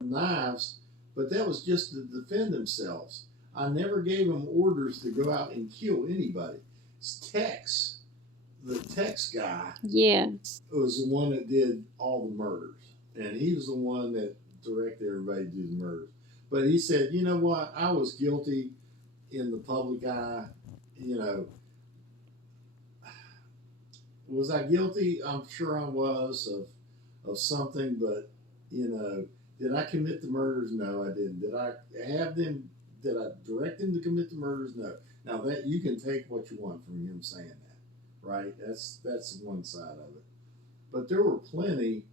knives, but that was just to defend themselves. I never gave them orders to go out and kill anybody. It's Tex, the Tex guy, Yeah. was the one that did all the murders, and he was the one that directed everybody to do the murders. But he said, you know what? I was guilty in the public eye. You know, was I guilty? I'm sure I was of something, but you know, did I commit the murders? No, I didn't. Did I have them? Did I direct them to commit the murders? No. Now that you can take what you want from him saying that, right? That's one side of it. But there were plenty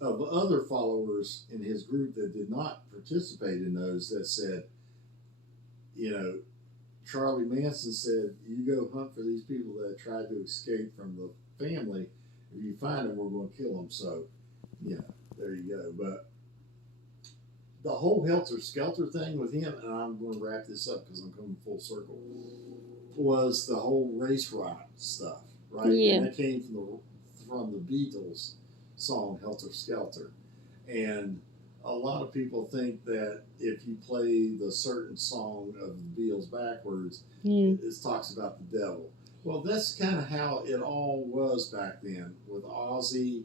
of other followers in his group that did not participate in those that said, you know, Charlie Manson said, "You go hunt for these people that tried to escape from the family. If you find them, we're going to kill them." So, you know, there you go. But the whole helter skelter thing with him, and I'm going to wrap this up because I'm coming full circle, was the whole race riot stuff, right? Yeah. And that came from the Beatles song "Helter Skelter," and a lot of people think that if you play the certain song of the Beatles backwards, it talks about the devil. Well, that's kind of how it all was back then with Ozzy,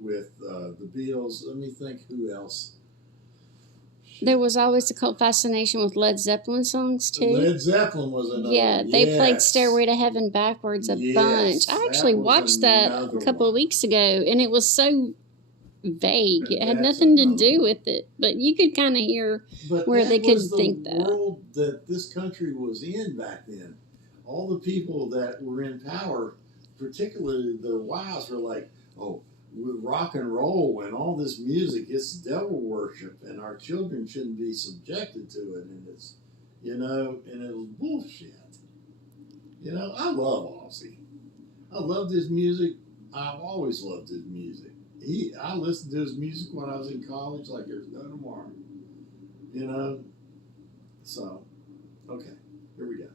with the Beatles. Let me think who else. There was always a cult fascination with Led Zeppelin songs too. Led Zeppelin was another. Yeah, they yes. played "Stairway to Heaven" backwards a bunch. I actually watched that a couple of weeks ago, and it was so vague. It had nothing to do with it, but you could kind of hear where they could think that. The world that this country was in back then. All the people that were in power, particularly their wives, were like, "Oh, with rock and roll and all this music, it's devil worship, and our children shouldn't be subjected to it." And it's, you know, and it was bullshit. You know, I love Ozzy. I loved his music. I've always loved his music. I listened to his music when I was in college like there's no tomorrow. You know? So, okay, here we go.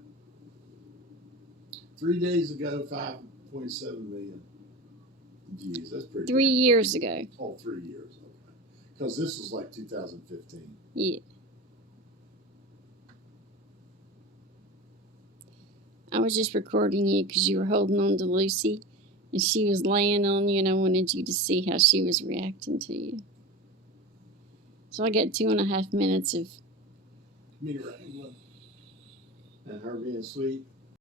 3 days ago, 5.7 million. Jeez, that's pretty 3 years ago. Oh, 3 years, okay. Because this was like 2015. Yeah. I was just recording you because you were holding on to Lucy, and she was laying on you, and I wanted you to see how she was reacting to you. So I got 2.5 minutes of me wrangling and her being sweet.